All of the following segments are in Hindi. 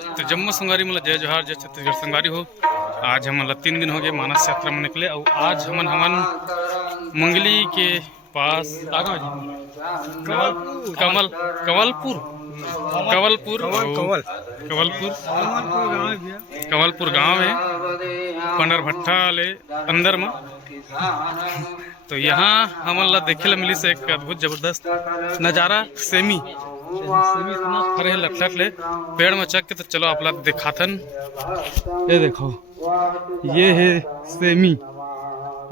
तो जम्मू संगवारी मतलब जय जोहार जय छत्तीसगढ़ संगवारी हो। आज हम 3 दिन हो गए मानस यात्रा में निकले और आज हमन मंगली के पास कमल कवलपुर कवलपुर कवलपुर गांव है पंडरभट्टा ले अंदर में। तो यहाँ हमन ला देखे ला मिली से एक अद्भुत जबरदस्त नज़ारा। सेमी इतना फरे लटलट ले पेड़ में चक के। तो चलो आप लोग दिखाथन। ये देखो ये है सेमी।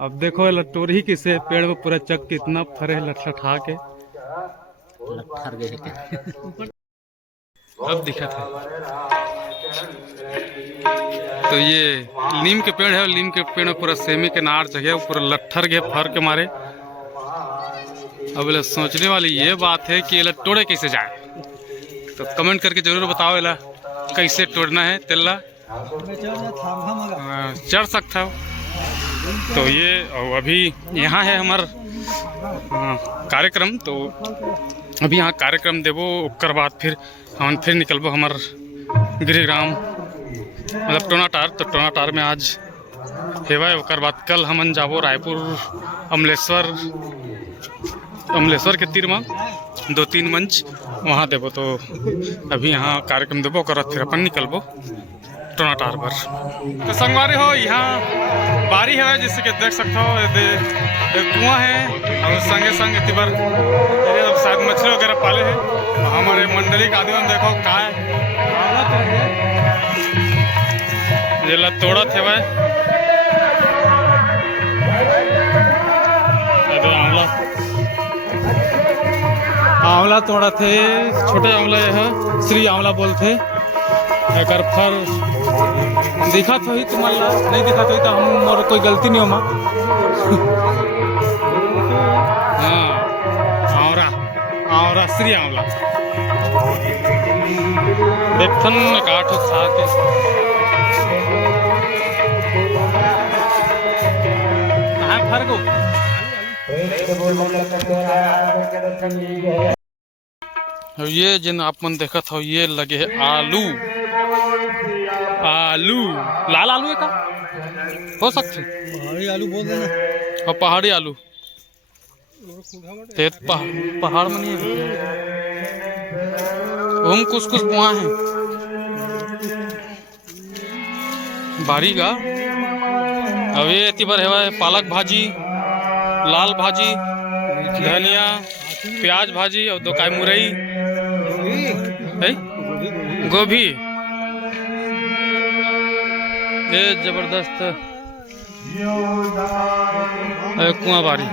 अब देखो लटोरी किसे पेड़ में पूरा चक के इतना फरे लटलटा के अब दिखा था। तो ये नीम के पेड़ है और नीम के पेड़ में पूरा सेमी के नार जगह पूरा लट्ठर गए फर के मारे। अब सोचने वाली ये बात है कि ये तोड़े कैसे जाए। तो कमेंट करके जरूर बताओ ये कैसे तोड़ना है। तेला चढ़ सकता हो। तो ये अभी यहाँ है हमार कार्यक्रम। तो अभी यहाँ कार्यक्रम देवो ओकर बाद फिर हम फिर निकलबो हमार गृहग्राम मतलब टोनाटार। तो टोनाटार में आज हेवा ओकर बाद कल हमन जाबो रायपुर अमलेश्वर के तीर में 2-3 मंच वहाँ देवो। तो अभी यहाँ कार्यक्रम देवो ओकर बाद फिर अपन निकलबो टोनाटार पर। तो संगवारी हो यहाँ बारी है जिससे कि देख सकते हो कुआं है और संगे संग तिबर शायद मछली वगैरह पाले हैं। हमारे मंडली का आदमी देखो का ये तोड़ा थे भाई आंवला तोड़ा थे। छोटे आंवला यह श्री आंवला बोलते। एक फर दिखा तो ही तुम्हारा नहीं दिखा तो ही तो हम और कोई गलती नहीं हो माँ। हाँ आंवला श्री आंवला देखथन काठ खा के फर को ये जिन आप मन देखत हो ये लगे है आलू लाल आलू है का हो सकते पहाड़ी आलू बोल देना। और पहाड़ी आलू तेज पहाड़ में नहीं है हम कुछ वहाँ है बारी का। अब ये बार है पालक भाजी लाल भाजी धनिया प्याज भाजी और 2 काय मुरई है गोभी। ये जबरदस्त कुआं बारी।